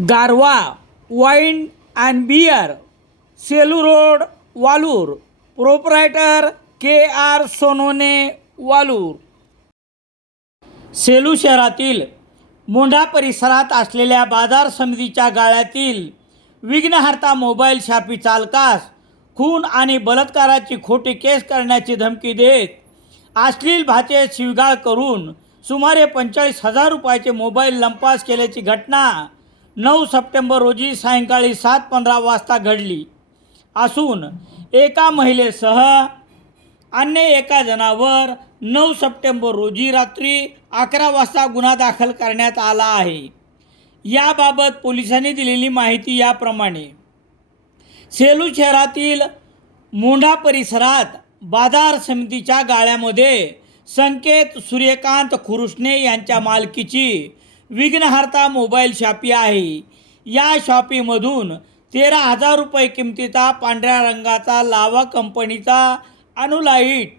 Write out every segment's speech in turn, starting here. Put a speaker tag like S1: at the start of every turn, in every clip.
S1: Garva wine and beer Selu road Walur. Proprietor K R Sonone Walur. Selu शहरातील मोंढा परिसरात असलेल्या बाजार समितीच्या गाळ्यातील विघ्नहर्ता मोबाईल शापी चालकास खून आणि बलात्काराची खोटी केस करण्याची धमकी देत अश्लील भाचे शिवगाळ करून सुमारे पंचेचाळीस हजार रुपयाचे मोबाईल लंपास केल्याची घटना नऊ सप्टेंबर रोजी सायंकाळी सात पंधरा वाजता घडली. असून एका महिलेसह अन्य एका जणावर नऊ सप्टेंबर रोजी रात्री अकरा वाजता गुन्हा दाखल करण्यात आला आहे. याबाबत पोलिसांनी दिलेली माहिती याप्रमाणे. सेलू शहरातील मोंढा परिसरात बाजार समितीच्या गाळ्यामध्ये संकेत सूर्यकांत खुरुष्णे यांच्या मालकीची विघ्नहर्ता मोबाईल शॉपी आहे. या शॉपीमधून तेरा हजार रुपये किमतीचा पांढऱ्या रंगाचा लावा कंपनीचा अनुलाईट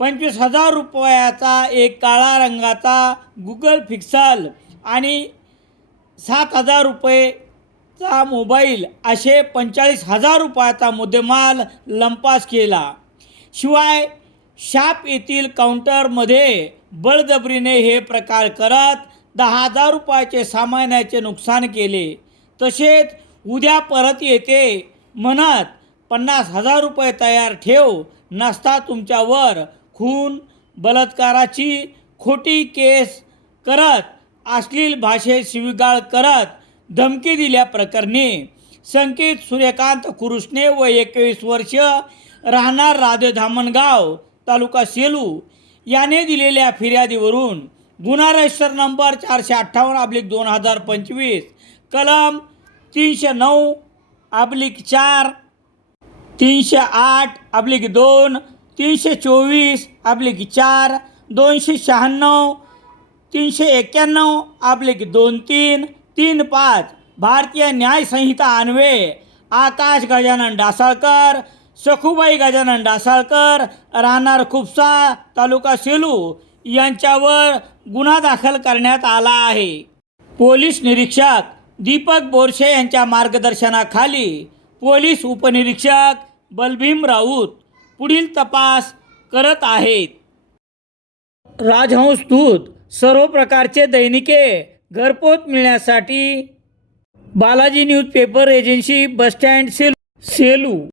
S1: पंचवीस हजार रुपयाचा एक काळा रंगाचा गुगल फिक्सल आणि सात हजार रुपयेचा मोबाईल असे पंचेचाळीस हजार रुपयाचा मुद्देमाल लंपास केला. शिवाय शाप येथील काउंटरमध्ये बळजबरीने हे प्रकार करत दहा हजार रुपयाचे सामानाचे नुकसान केले. तसेच उद्या परत येते म्हणत पन्नास हजार रुपये तयार ठेव नसता तुमच्यावर खून बलात्काराची खोटी केस करत अश्लील भाषेत शिवीगाळ करत धमकी दिल्याप्रकरणी संकेत सूर्यकांत कुरुष्णे व एकवीस वर्ष राहणार राधे धामणगाव तालुका सेलू. याने दिलेल्या फिर्यादीवरून गुन्हा रजिस्टर नंबर चारशे अठ्ठावन्न अब्लिक दोन हजार पंचवीस. कलम तीनशे नऊ अब्लिक चार. तीनशे आठ अब्लिक दोन. तीनशे चोवीस अब्लिक चार. दोनशे शहाण्णव तीनशे एक्क्याण्णव अब्लिक दोन तीन. तीन पाच. भारतीय न्यायसंहिता अन्वये आकाश गजानन डासाळकर सखुबाई गजानन डासाळकर राहणार खुपसा तालुका सेलू. यांच्यावर गुन्हा दाखल करण्यात आला आहे. पोलीस निरीक्षक दीपक बोरशे यांच्या मार्गदर्शनाखाली पोलीस उपनिरीक्षक बलभीम राऊत पुढील तपास करत आहेत. राजहंस दूत सर्व प्रकारचे दैनिके घरपोच मिळण्यासाठी Balaji newspaper agency bus stand Selu Selu